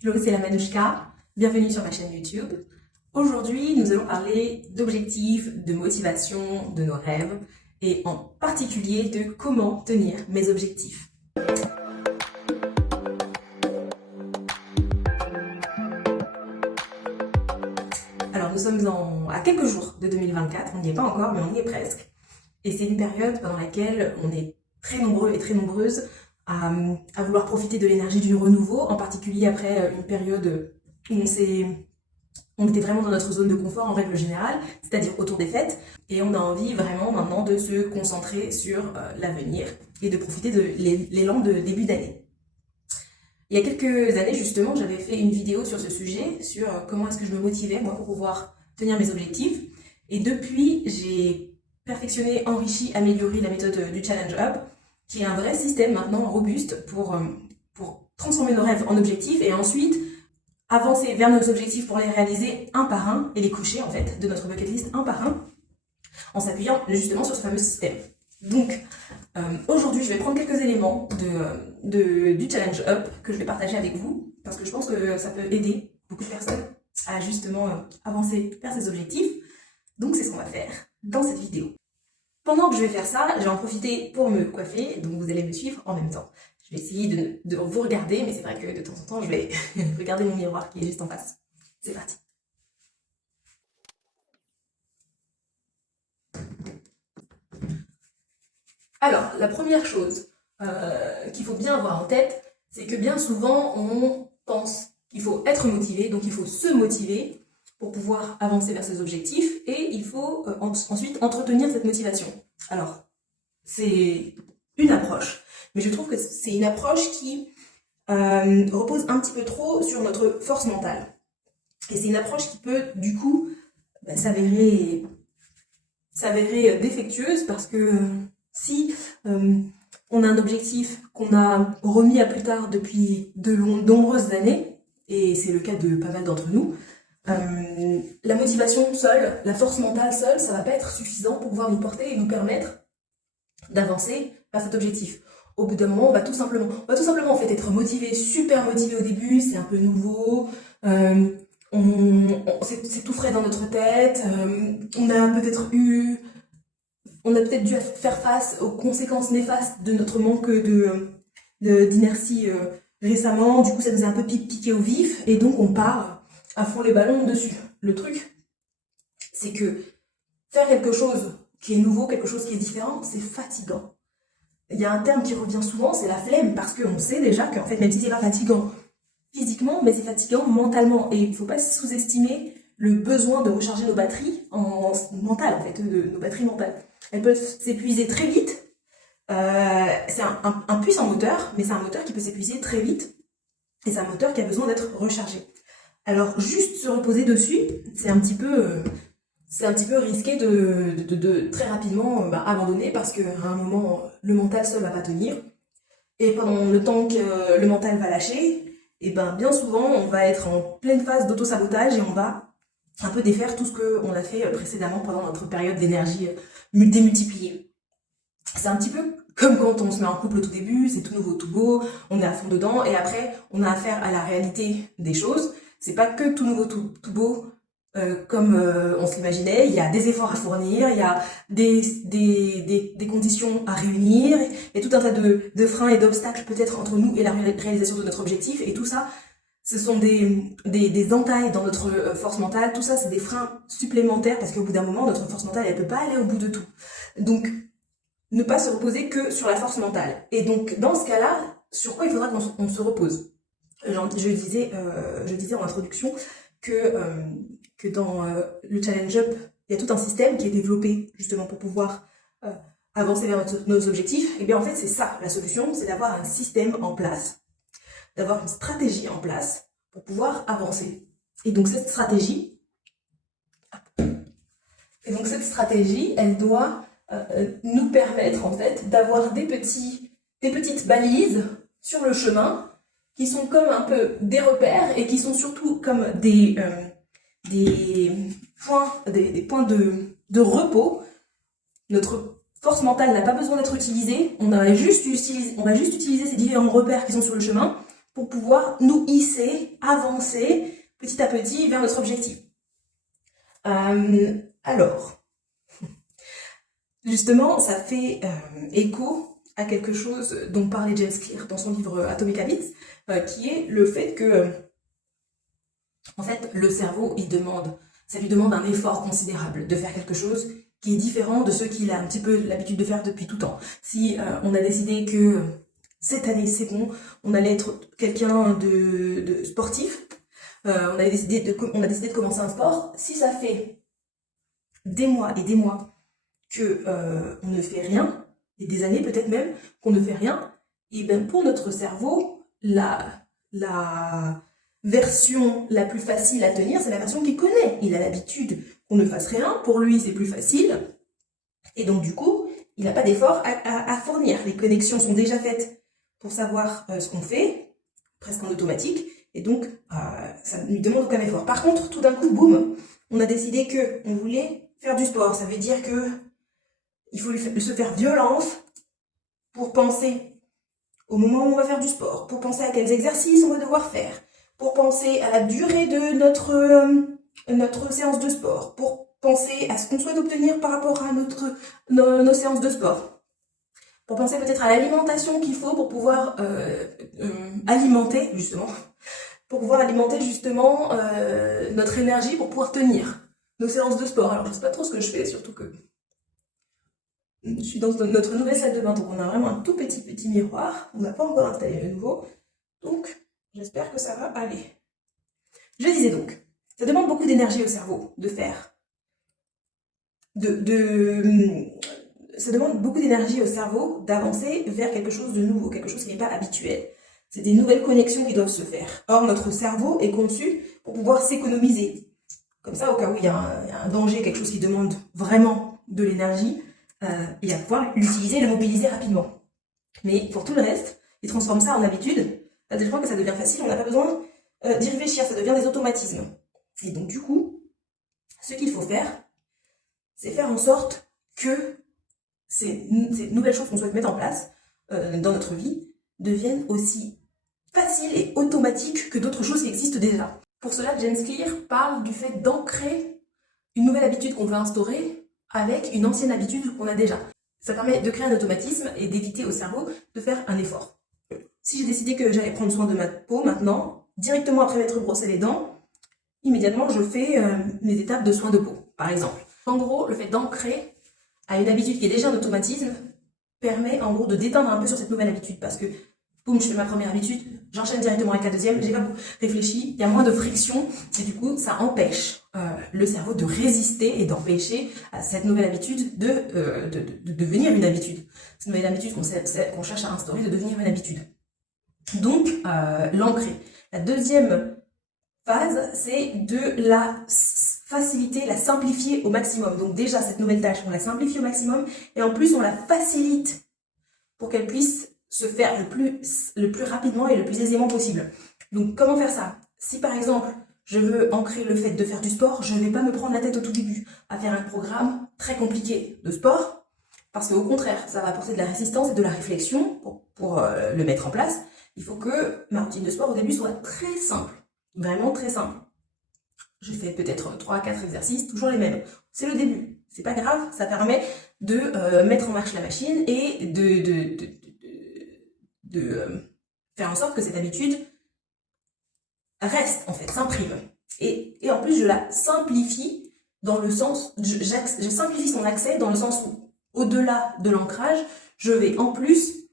Hello, c'est la Manouchka. Bienvenue sur ma chaîne YouTube. Aujourd'hui, nous allons parler d'objectifs, de motivation, de nos rêves et en particulier de comment tenir mes objectifs. Alors, nous sommes à quelques jours de 2024, on n'y est pas encore, mais on y est presque. Et c'est une période pendant laquelle on est très nombreux et très nombreuses à vouloir profiter de l'énergie du renouveau, en particulier après une période où on était vraiment dans notre zone de confort en règle générale, c'est-à-dire autour des fêtes, et on a envie vraiment maintenant de se concentrer sur l'avenir et de profiter de l'élan de début d'année. Il y a quelques années justement, j'avais fait une vidéo sur ce sujet, sur comment est-ce que je me motivais moi pour pouvoir tenir mes objectifs, et depuis j'ai perfectionné, enrichi, amélioré la méthode du Challenge Up, qui est un vrai système maintenant robuste pour transformer nos rêves en objectifs et ensuite avancer vers nos objectifs pour les réaliser un par un et les cocher en fait de notre bucket list un par un en s'appuyant justement sur ce fameux système. Donc aujourd'hui je vais prendre quelques éléments du Challenge Up que je vais partager avec vous parce que je pense que ça peut aider beaucoup de personnes à justement avancer vers ces objectifs. Donc c'est ce qu'on va faire dans cette vidéo. Pendant que je vais faire ça, je vais en profiter pour me coiffer, donc vous allez me suivre en même temps. Je vais essayer de vous regarder, mais c'est vrai que de temps en temps, je vais regarder mon miroir qui est juste en face. C'est parti. Alors, la première chose qu'il faut bien avoir en tête, c'est que bien souvent, on pense qu'il faut être motivé, donc il faut se motiver pour pouvoir avancer vers ses objectifs et il faut ensuite entretenir cette motivation. Alors, c'est une approche, mais je trouve que c'est une approche qui repose un petit peu trop sur notre force mentale. Et c'est une approche qui peut, du coup, s'avérer défectueuse parce que si on a un objectif qu'on a remis à plus tard depuis de nombreuses années, et c'est le cas de pas mal d'entre nous, la motivation seule, la force mentale seule, ça va pas être suffisant pour pouvoir nous porter et nous permettre d'avancer vers cet objectif. Au bout d'un moment, on va tout simplement en fait être motivé, super motivé au début, c'est un peu nouveau, c'est tout frais dans notre tête, on a peut-être dû faire face aux conséquences néfastes de notre manque d'inertie récemment, du coup ça nous a un peu piqué au vif, et donc on part à fond les ballons dessus. Le truc, c'est que faire quelque chose qui est nouveau, quelque chose qui est différent, c'est fatigant. Il y a un terme qui revient souvent, c'est la flemme, parce qu'on sait déjà qu'en fait, même si c'est pas fatigant physiquement, mais c'est fatigant mentalement. Et il ne faut pas sous-estimer le besoin de recharger nos batteries mentales, en fait, nos batteries mentales. Elles peuvent s'épuiser très vite. C'est un puissant moteur, mais c'est un moteur qui peut s'épuiser très vite. Et c'est un moteur qui a besoin d'être rechargé. Alors, juste se reposer dessus, c'est un petit peu risqué de très rapidement abandonner parce qu'à un moment, le mental seul va pas tenir. Et pendant le temps que le mental va lâcher, et bien souvent, on va être en pleine phase d'auto-sabotage et on va un peu défaire tout ce qu'on a fait précédemment pendant notre période d'énergie démultipliée. C'est un petit peu comme quand on se met en couple au tout début, c'est tout nouveau, tout beau, on est à fond dedans et après, on a affaire à la réalité des choses. C'est pas que tout nouveau, tout beau, comme on s'imaginait. Il y a des efforts à fournir, il y a des conditions à réunir, il y a tout un tas de freins et d'obstacles peut-être entre nous et la réalisation de notre objectif. Et tout ça, ce sont des entailles dans notre force mentale. Tout ça, c'est des freins supplémentaires parce qu'au bout d'un moment, notre force mentale, elle peut pas aller au bout de tout. Donc, ne pas se reposer que sur la force mentale. Et donc, dans ce cas-là, sur quoi il faudra qu'on se repose? Je disais en introduction que dans le Challenge Up, il y a tout un système qui est développé justement pour pouvoir avancer vers nos objectifs. Et bien en fait, c'est ça la solution, c'est d'avoir un système en place, d'avoir une stratégie en place pour pouvoir avancer. Et donc cette stratégie, elle doit nous permettre en fait d'avoir des petites balises sur le chemin qui sont comme un peu des repères et qui sont surtout comme des points de repos. Notre force mentale n'a pas besoin d'être utilisée, on va juste utiliser ces différents repères qui sont sur le chemin pour pouvoir nous hisser, avancer petit à petit vers notre objectif. Alors, justement, ça fait écho à quelque chose dont parlait James Clear dans son livre Atomic Habits, qui est le fait que, en fait, le cerveau, ça lui demande un effort considérable de faire quelque chose qui est différent de ce qu'il a un petit peu l'habitude de faire depuis tout temps. Si on a décidé que cette année c'est bon, on allait être quelqu'un de sportif, on a décidé de commencer un sport, si ça fait des mois et des mois que on ne fait rien, et des années peut-être même qu'on ne fait rien, et bien pour notre cerveau, la version la plus facile à tenir, c'est la version qu'il connaît. Il a l'habitude qu'on ne fasse rien, pour lui c'est plus facile, et donc du coup, il n'a pas d'effort à fournir. Les connexions sont déjà faites pour savoir ce qu'on fait, presque en automatique, et donc ça ne lui demande aucun effort. Par contre, tout d'un coup, boum, on a décidé qu'on voulait faire du sport. Ça veut dire que il faut se faire violence pour penser au moment où on va faire du sport, pour penser à quels exercices on va devoir faire, pour penser à la durée de notre séance de sport, pour penser à ce qu'on souhaite obtenir par rapport à nos séances de sport, pour penser peut-être à l'alimentation qu'il faut pour pouvoir alimenter justement notre énergie pour pouvoir tenir nos séances de sport. Alors je sais pas trop ce que je fais, surtout que je suis dans notre nouvelle salle de bain, donc on a vraiment un tout petit miroir. On n'a pas encore installé le nouveau, donc j'espère que ça va aller. Je disais donc, ça demande beaucoup d'énergie au cerveau de faire. Ça demande beaucoup d'énergie au cerveau d'avancer vers quelque chose de nouveau, quelque chose qui n'est pas habituel. C'est des nouvelles connexions qui doivent se faire. Or, notre cerveau est conçu pour pouvoir s'économiser. Comme ça, au cas où il y a un danger, quelque chose qui demande vraiment de l'énergie, et à pouvoir l'utiliser, le mobiliser rapidement. Mais pour tout le reste, il transforme ça en habitude. À tel point que ça devient facile, on n'a pas besoin d'y réfléchir, ça devient des automatismes. Et donc du coup, ce qu'il faut faire, c'est faire en sorte que ces nouvelles choses qu'on souhaite mettre en place dans notre vie deviennent aussi faciles et automatiques que d'autres choses qui existent déjà. Pour cela, James Clear parle du fait d'ancrer une nouvelle habitude qu'on veut instaurer avec une ancienne habitude qu'on a déjà. Ça permet de créer un automatisme et d'éviter au cerveau de faire un effort. Si j'ai décidé que j'allais prendre soin de ma peau maintenant, directement après m'être brossé les dents, immédiatement je fais mes étapes de soins de peau, par exemple. En gros, le fait d'ancrer à une habitude qui est déjà un automatisme permet en gros de détendre un peu sur cette nouvelle habitude, parce que boum, je fais ma première habitude, j'enchaîne directement avec la deuxième, j'ai pas réfléchi, il y a moins de friction, et du coup ça empêche le cerveau de résister et d'empêcher à cette nouvelle habitude de devenir une habitude. Cette nouvelle habitude qu'on cherche à instaurer de devenir une habitude. Donc, l'ancrer. La deuxième phase, c'est de la faciliter, la simplifier au maximum. Donc déjà, cette nouvelle tâche, on la simplifie au maximum, et en plus, on la facilite pour qu'elle puisse se faire le plus rapidement et le plus aisément possible. Donc, comment faire ça? Si par exemple, je veux ancrer le fait de faire du sport, je ne vais pas me prendre la tête au tout début à faire un programme très compliqué de sport, parce qu'au contraire, ça va apporter de la résistance et de la réflexion pour le mettre en place. Il faut que ma routine de sport au début soit très simple, vraiment très simple. Je fais peut-être 3 à 4 exercices, toujours les mêmes. C'est le début, c'est pas grave, ça permet de mettre en marche la machine et de faire en sorte que cette habitude reste, en fait, s'imprime. Et en plus, je la simplifie dans le sens, je simplifie son accès dans le sens où, au-delà de l'ancrage, je vais en plus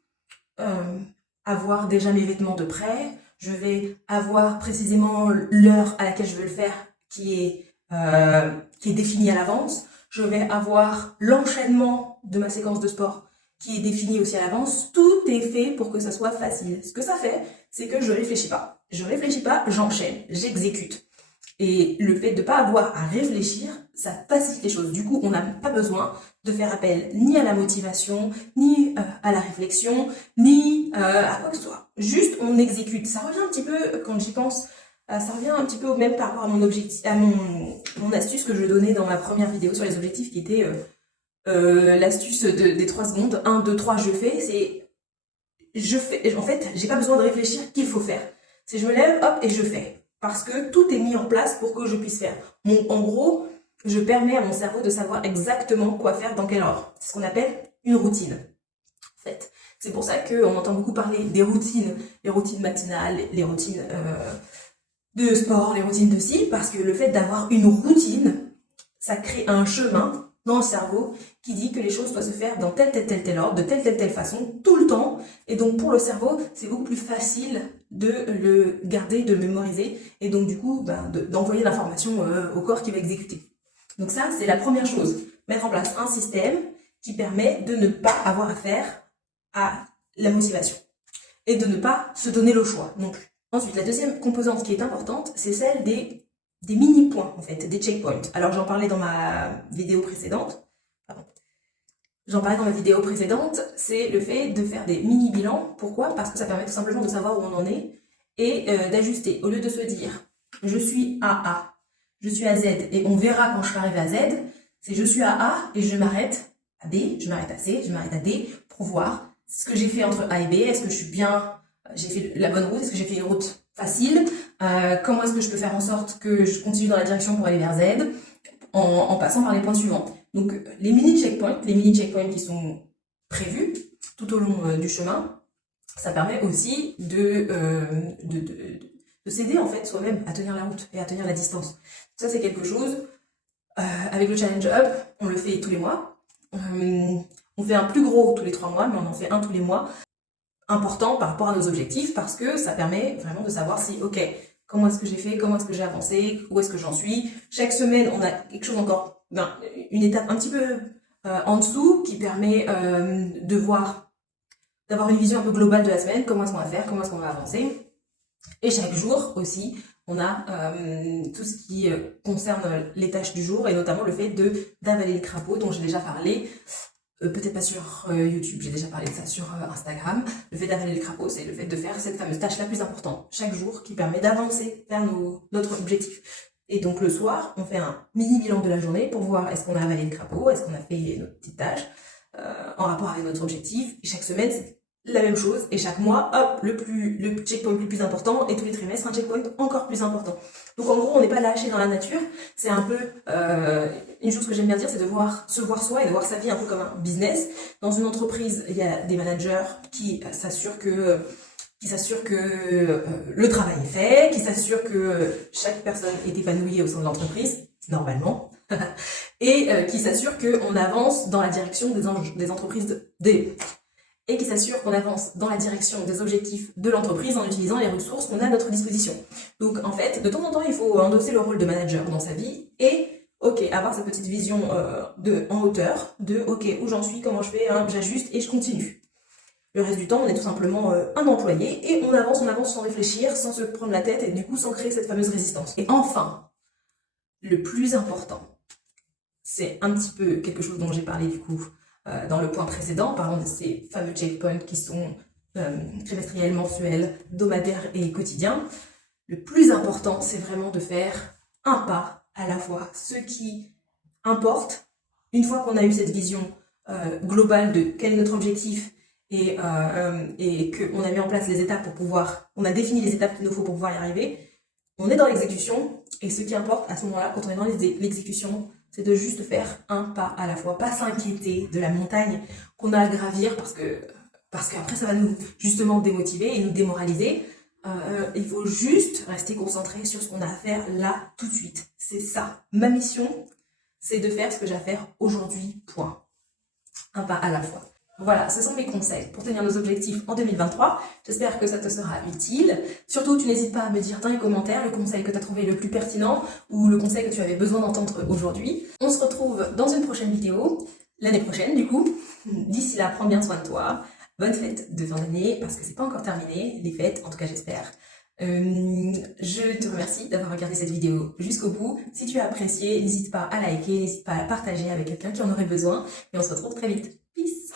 avoir déjà mes vêtements de prêt, je vais avoir précisément l'heure à laquelle je veux le faire qui est définie à l'avance, je vais avoir l'enchaînement de ma séquence de sport qui est défini aussi à l'avance. Tout est fait pour que ça soit facile. Ce que ça fait, c'est que je réfléchis pas. Je réfléchis pas, j'enchaîne, j'exécute. Et le fait de ne pas avoir à réfléchir, ça facilite les choses. Du coup, on n'a pas besoin de faire appel ni à la motivation, ni à la réflexion, ni à quoi que ce soit. Juste, on exécute. Ça revient un petit peu, quand j'y pense, ça revient un petit peu au même par rapport à mon objectif, à mon astuce que je donnais dans ma première vidéo sur les objectifs, qui était l'astuce des 3 secondes. 1, 2, 3, je fais. En fait, j'ai pas besoin de réfléchir qu'il faut faire. C'est je me lève, hop, et je fais. Parce que tout est mis en place pour que je puisse faire. En gros, je permets à mon cerveau de savoir exactement quoi faire dans quel ordre. C'est ce qu'on appelle une routine. En fait, c'est pour ça qu'on entend beaucoup parler des routines, les routines matinales, les routines de sport, les routines de ci, parce que le fait d'avoir une routine, ça crée un chemin dans le cerveau qui dit que les choses doivent se faire dans tel ordre, de telle façon, tout le temps. Et donc pour le cerveau, c'est beaucoup plus facile de le garder, de le mémoriser, et donc du coup, d'envoyer l'information au corps qui va exécuter. Donc ça, c'est la première chose. Mettre en place un système qui permet de ne pas avoir affaire à la motivation. Et de ne pas se donner le choix non plus. Ensuite, la deuxième composante qui est importante, c'est celle des mini-points, en fait, des checkpoints. Alors, j'en parlais dans ma vidéo précédente. C'est le fait de faire des mini-bilans. Pourquoi? Parce que ça permet tout simplement de savoir où on en est et d'ajuster. Au lieu de se dire, je suis à A, je suis à Z et on verra quand je serai arrivé à Z, c'est je suis à A et je m'arrête à B, je m'arrête à C, je m'arrête à D pour voir ce que j'ai fait entre A et B. Est-ce que je suis bien, j'ai fait la bonne route, est-ce que j'ai fait une route facile, comment est-ce que je peux faire en sorte que je continue dans la direction pour aller vers Z en passant par les points suivants. Donc les mini checkpoints qui sont prévus tout au long du chemin, ça permet aussi de s'aider en fait soi-même à tenir la route et à tenir la distance. Ça c'est quelque chose, avec le Challenge Up, on le fait tous les mois. On fait un plus gros tous les 3 mois, mais on en fait un tous les mois. Important par rapport à nos objectifs parce que ça permet vraiment de savoir si, ok, comment est-ce que j'ai fait, comment est-ce que j'ai avancé, où est-ce que j'en suis. Chaque semaine, on a quelque chose encore, une étape un petit peu en dessous qui permet d'avoir une vision un peu globale de la semaine, comment est-ce qu'on va faire, comment est-ce qu'on va avancer. Et chaque jour aussi, on a tout ce qui concerne les tâches du jour et notamment le fait d'avaler le crapaud dont j'ai déjà parlé. Peut-être pas sur YouTube, j'ai déjà parlé de ça sur Instagram. Le fait d'avaler le crapaud, c'est le fait de faire cette fameuse tâche la plus importante chaque jour qui permet d'avancer vers notre objectif. Et donc le soir, on fait un mini bilan de la journée pour voir est-ce qu'on a avalé le crapaud, est-ce qu'on a fait notre petite tâche en rapport avec notre objectif. Et chaque semaine, c'est la même chose. Et chaque mois, hop, le checkpoint le plus important. Et tous les trimestres, un checkpoint encore plus important. Donc en gros, on n'est pas lâché dans la nature. C'est un peu une chose que j'aime bien dire, c'est de se voir soi et de voir sa vie un peu comme un business. Dans une entreprise, il y a des managers qui s'assurent que le travail est fait, qui s'assurent que chaque personne est épanouie au sein de l'entreprise, normalement, et qui s'assurent qu'on avance dans la direction des entreprises et qui s'assure qu'on avance dans la direction des objectifs de l'entreprise en utilisant les ressources qu'on a à notre disposition. Donc en fait, de temps en temps, il faut endosser le rôle de manager dans sa vie et avoir cette petite vision en hauteur, où j'en suis, comment je fais, j'ajuste et je continue. Le reste du temps, on est tout simplement un employé et on avance sans réfléchir, sans se prendre la tête et du coup sans créer cette fameuse résistance. Et enfin, le plus important, c'est un petit peu quelque chose dont j'ai parlé du coup dans le point précédent, parlons de ces fameux checkpoints qui sont trimestriels, mensuels, hebdomadaires et quotidiens. Le plus important, c'est vraiment de faire un pas à la fois. Ce qui importe, une fois qu'on a eu cette vision globale de quel est notre objectif et qu'on a mis en place les étapes on a défini les étapes qu'il nous faut pour pouvoir y arriver, on est dans l'exécution et ce qui importe à ce moment-là, quand on est dans l'exécution, c'est de juste faire un pas à la fois, pas s'inquiéter de la montagne qu'on a à gravir parce qu'après ça va nous justement démotiver et nous démoraliser. Il faut juste rester concentré sur ce qu'on a à faire là, tout de suite. C'est ça. Ma mission, c'est de faire ce que j'ai à faire aujourd'hui, point. Un pas à la fois. Voilà, ce sont mes conseils pour tenir nos objectifs en 2023. J'espère que ça te sera utile. Surtout, tu n'hésites pas à me dire dans les commentaires le conseil que tu as trouvé le plus pertinent ou le conseil que tu avais besoin d'entendre aujourd'hui. On se retrouve dans une prochaine vidéo, l'année prochaine du coup. D'ici là, prends bien soin de toi. Bonne fête de fin d'année, parce que c'est pas encore terminé, les fêtes, en tout cas j'espère. Je te remercie d'avoir regardé cette vidéo jusqu'au bout. Si tu as apprécié, n'hésite pas à liker, n'hésite pas à la partager avec quelqu'un qui en aurait besoin. Et on se retrouve très vite. Peace!